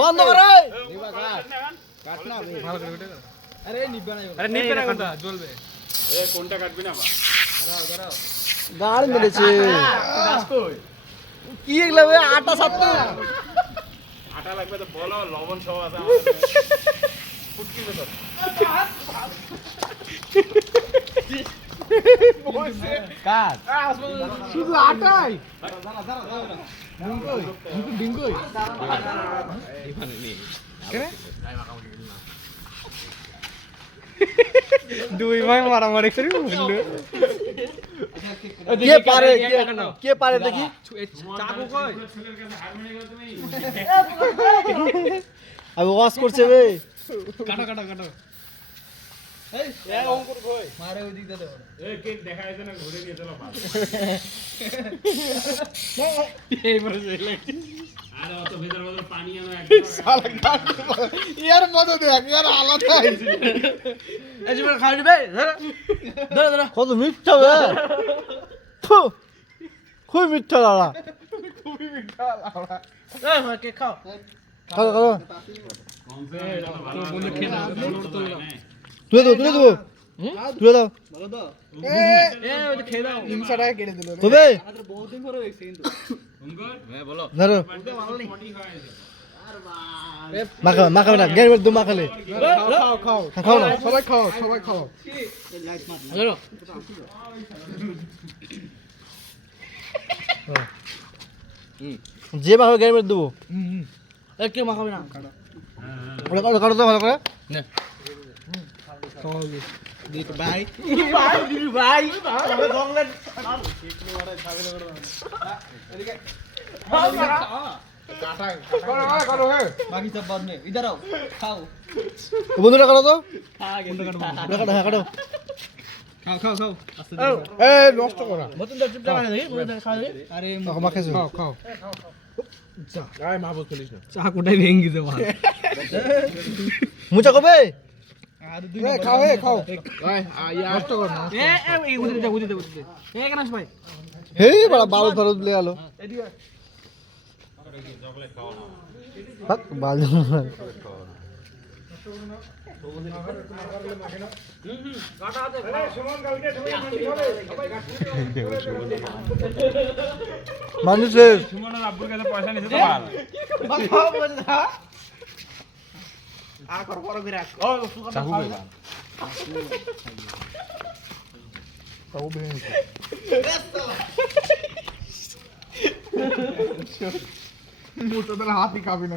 বন্ধ করে কাট না ভালো করে ওটা আরে নিবা না আরে নিবে না কোনটা জ্বলবে কোনটা কাটবি না দাঁড়াও গাড়ি মেরেছে গাছ কই কি এগুলা বে আটা সাতটা আটা লাগবে তো বলো লবণ সব আছে আমাদের ফুটকি ভেতর কাট শুধু আটাই ডিঙ্গই দুই ভাই মারামারি করে বললো কে পারে কে পারে দেখি চাকু কই আমি ওয়াশ করছে বে কাটো কাটো কাটো এই অঙ্কুর কই মারে ওই দিক দে এই কেক দেখা যাচ্ছে না ঘুরে নিয়ে চলো এই বড় জেলে আরে অত ভেতর ভেতর পানি আনো একদম শালা কাট ইয়ার মতো দেখ ইয়ার আলাদা এই যে খাই দিবে ধরে ধরে কত মিথ্যা বে ফু খুব মিথ্যা দাদা খুবই মিঠা লাউড়া এই কে খাও খাও খাও বন্ধু খেয়ে নাও তুলে দেবো তুলে দাও এই ওই খেয়ে দাও 300 টাকা কেটে দিল তবে বহুত দিন ধরে হইছে কিন্তু হ্যাঁ বলো ধরো মাখাবে না গেম দু মাখালে খাও খাও খাও না সবাই খাও সবাই খাও ধরো যে মাখাবে গেম দেবো এই কে মাখাবে না ওটা কাটো কাটো তো ভালো করে ভাই ভাই তবে চকলেট बाकी सब बाद में इधर आओ खाओ বন্ধুটা কাটো তো काटो হ্যাঁ কাটো खाओ खाओ खाओ এই নষ্ট করা মতন দর চুপ টাকা দেখি মতন খা দে আরে মাখাইছো খাও আয় মা বল চলিস না চা কোটাই ভেঙ্গি দে মার মুচা কবে আর দুই খাও খাও আয় নষ্ট কর না এ উদে দে এ কেন ভাই হেই বড় বাল ধরো লে আলো এদিকে চকলেট খাও না বাক বাল কাটা দে সুমন কালকে সবাই মাটি খাবে সবাই মানুষের সুমনের আব্বুর কাছে পয়সা নিছে তো ভালো খাও বজা আ কর কর করে রাখ ও সুকা চাকু কই তাও বেন মোটা হাতই খাবি না